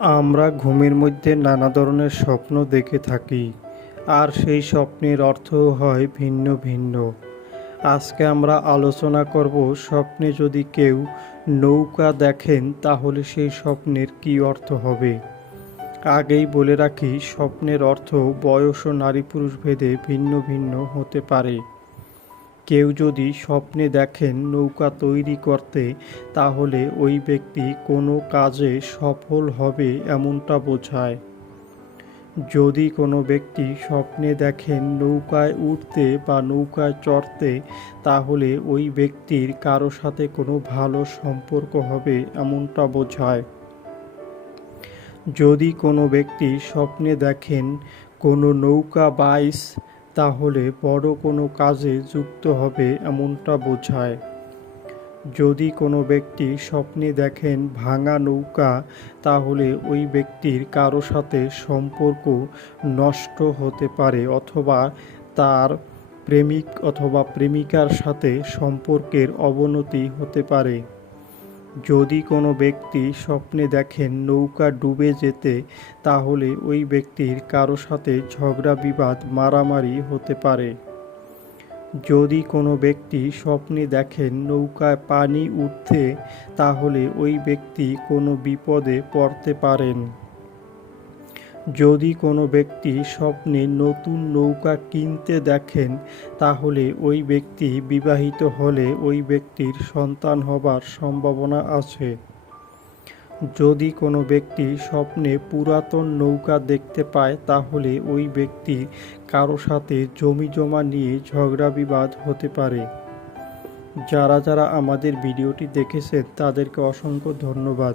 আমরা ঘুমের মধ্যে নানা ধরনের স্বপ্ন দেখে থাকি, আর সেই স্বপ্নের অর্থ হয় ভিন্ন ভিন্ন। আজকে আমরা আলোচনা করব স্বপ্নে যদি কেউ নৌকা দেখেন, তাহলে সেই স্বপ্নের কী অর্থ হবে? আগেই বলে রাখি, স্বপ্নের অর্থ বয়স ও নারী পুরুষ ভেদে ভিন্ন ভিন্ন হতে পারে। কেউ যদি স্বপ্নে দেখেন নৌকা তৈরি করতে, তাহলে ওই ব্যক্তি কোনো কাজে সফল হবে এমনটা বোঝায়। যদি কোনো ব্যক্তি স্বপ্নে দেখেন নৌকায় উঠতে বা নৌকায় চড়তে, তাহলে ওই ব্যক্তির কারও সাথে কোনো ভালো সম্পর্ক হবে এমনটা বোঝায়। যদি কোনো ব্যক্তি স্বপ্নে দেখেন কোনো নৌকা বাইস তাহলে বড় কোনো কাজে যুক্ত হবে এমনটা বোঝায়। যদি কোনো ব্যক্তি স্বপ্নে দেখেন ভাঙা নৌকা, তাহলে ওই ব্যক্তির কারও সাথে সম্পর্ক নষ্ট হতে পারে অথবা তার প্রেমিক অথবা প্রেমিকার সাথে সম্পর্কের অবনতি হতে পারে। যদি কোনো ব্যক্তি স্বপ্নে দেখেন নৌকা ডুবে যেতে, তাহলে ওই ব্যক্তির কারও সাথে ঝগড়া, বিবাদ, মারামারি হতে পারে। যদি কোনো ব্যক্তি স্বপ্নে দেখেন নৌকায় পানি উঠতে তাহলে ওই ব্যক্তি কোনো বিপদে পড়তে পারেন। যদি কোনো ব্যক্তি স্বপ্নে নতুন নৌকা কিনতে দেখেন, তাহলে ওই ব্যক্তি বিবাহিত হলে ওই ব্যক্তির সন্তান হবার সম্ভাবনা আছে। যদি কোনো ব্যক্তি স্বপ্নে পুরাতন নৌকা দেখতে পায়, তাহলে ওই ব্যক্তি কারও সাথে জমি জমা নিয়ে ঝগড়া বিবাদ হতে পারে। যারা যারা আমাদের ভিডিওটি দেখেছেন, তাদেরকে অসংখ্য ধন্যবাদ।